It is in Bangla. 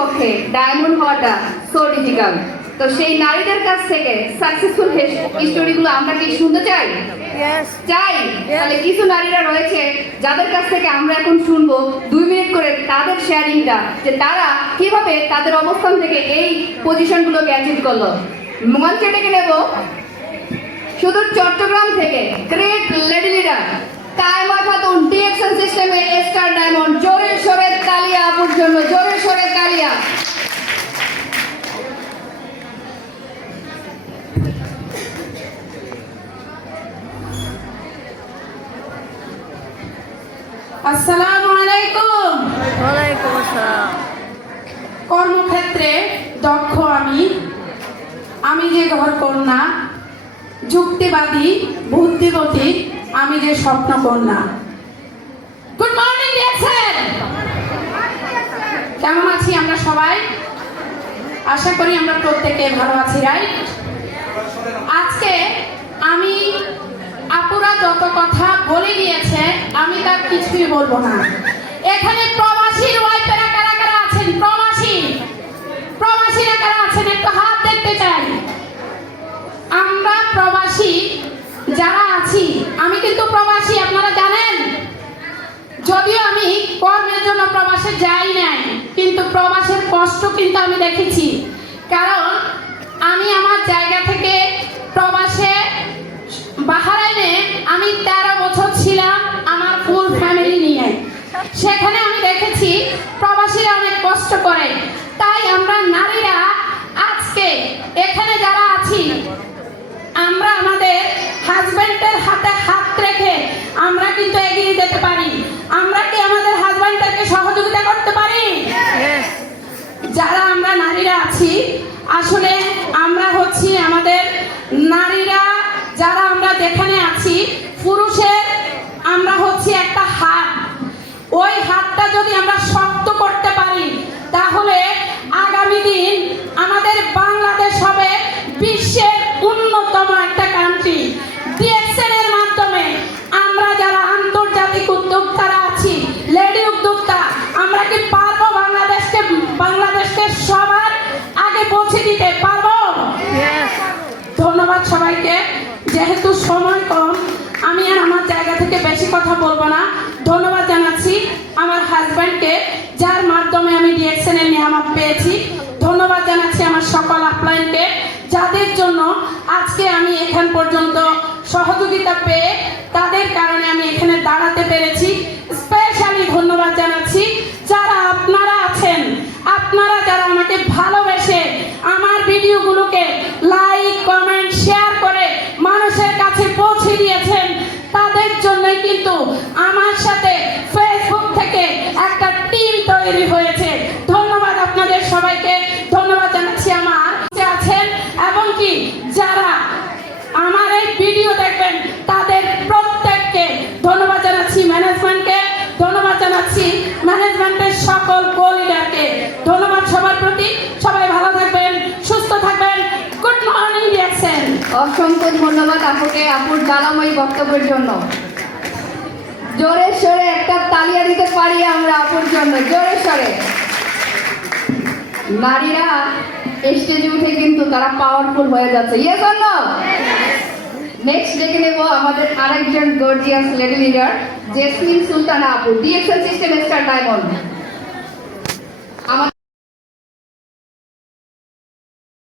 পক্ষে ডায়মন্ড হওয়াটা সো ডিফিকাল্ট। তো সেই নারীদের কাছ থেকে সাকসেসফুল স্টোরিগুলো আমরা কি শুনতে চাই? চাই। তাহলে কিছু নারীরা রয়েছে যাদের কাছ থেকে আমরা এখন শুনবো 2 মিনিট করে তাদের শেয়ারিংটা, যে তারা কিভাবে তাদের অবস্থান থেকে এই পজিশনগুলোকে অ্যাচিভ করলো। মঞ্চে ডেকে নেব সুদূর চট্টগ্রাম থেকে great lady leader Kayema Khatun, DXN সিস্টেমে স্টার ডায়মন্ড। জোরে সোরে তালিয়া আপুর জন্য, জোরে সোরে তালিয়া। আসসালামু আলাইকুম। ওয়ালাইকুম আসসালাম। কর্মক্ষেত্রে দক্ষ আমি যে ঘর কন্যা, যুক্তিবাদী বুদ্ধিমতী আমি যে স্বপ্ন কন্যা। Good morning DXN. কেমন আছি আমরা সবাই? আশা করি আমরা প্রত্যেকে ভালো আছি, রাইট? আজকে আমি আপুরা যত কথা বলে গিয়েছে আমি তার কিছুই বলবো না। এখানে প্রবাসীর ওয়াইফেরা কারা কারা আছেন? প্রবাসীরা কারা আছেন একটু হাত দেখতে চাই। আমরা প্রবাসী যারা আছি, আমি কিন্তু প্রবাসী, আপনারা জানেন। যদিও আমি কর্মের জন্য প্রবাসে যাই নাই, কিন্তু প্রবাসের কষ্ট কিন্তু আমি দেখেছি। কারণ আমি আমার জায়গা থেকে প্রবাসে বাহারাইনে আমি 13 বছর ছিলাম আমার ফুল ফ্যামিলি নিয়ে। সেখানে আমি দেখেছি প্রবাসীরা অনেক কষ্ট করে। তাই আমরা নারীরা আজকে এখানে যারা আছি, আমরা আমাদের হাজবেন্ডের হাতে হাত রেখে আমরা কিন্তু এগিয়ে যেতে পারি। আমরা কি আমাদের হাজবেন্ডদেরকে সহযোগিতা করতে পারি? যারা আমরা নারীরা আছি, আসলে আমরা হচ্ছি আমাদের নারীরা যারা আমরা যেখানে আছি, পুরুষের আমরা হচ্ছি একটা হাত। ওই হাতটা যদি আমরা শক্ত করতে পারি, তাহলে আগামী দিন আমাদের বাংলাদেশ হবে বিশ্বের অন্যতম একটা কান্ট্রি। ডিএক্সএন এর মাধ্যমে আমরা যারা আন্তর্জাতিক উদ্যোক্তারা আছি, লেডি উদ্যোক্তা, আমরা কি পারবো বাংলাদেশকে সবার আগে পৌঁছে দিতে পারবো? ধন্যবাদ সবাইকে। যেহেতু সময় কম, আমি আর আমার জায়গা থেকে বেশি কথা বলবো না। ধন্যবাদ জানাচ্ছি আমার হাজব্যান্ডকে, যার মাধ্যমে আমি ডিএক্সএন এর নিয়ামত পেয়েছি। ধন্যবাদ জানাচ্ছি আমার সকল আপলাইনকে, যাদের জন্য আজকে আমি এখান পর্যন্ত সহযোগিতা পেয়ে তাদের কারণে আমি এখানে দাঁড়াতে পেরেছি। স্পেশালি ধন্যবাদ জানাচ্ছি যারা আপনারা আছেন, আপনারা যারা আমাকে ভালোবেসে আমার ভিডিওগুলোকে লাইক, কমেন্ট, শেয়ার করে মানুষের কাছে পৌঁছে দিয়েছেন। তাদের জন্যই কিন্তু আমার সাথে ফেসবুক থেকে একটা টিম তৈরি হয়েছে। ধন্যবাদ আপনাদের সবাইকে। ধন্যবাদ জানাচ্ছি আমার আছেন এবং কি যারা আমার এই ভিডিও দেখবেন তাদের প্রত্যেককে ধন্যবাদ জানাচ্ছি। ম্যানেজমেন্টকে ধন্যবাদ জানাচ্ছি, ম্যানেজমেন্টের সকল কো-লিডারকে ধন্যবাদ সবার প্রতি। সবাই ভালো থাকবেন, সুস্থ থাকবেন। Good morning DXN. অসংখ্য ধন্যবাদ আপুকে, আপুর জ্বালাময়ী বক্তব্যের জন্য। জোরে সোরে একটা তালিয়া দিতে পারি আমরা আপুর জন্য, জোরে সোরে। নারীরা স্টেজে উঠে কিন্তু তারা পাওয়ারফুল হয়ে যাচ্ছে। Yes or no? নেক্সট ডেকে নেব আমাদের আরেকজন gorgeous lady leader jasmine Sultana আপু, ডিএক্সএন সিস্টেম স্টার ডায়মন্ড।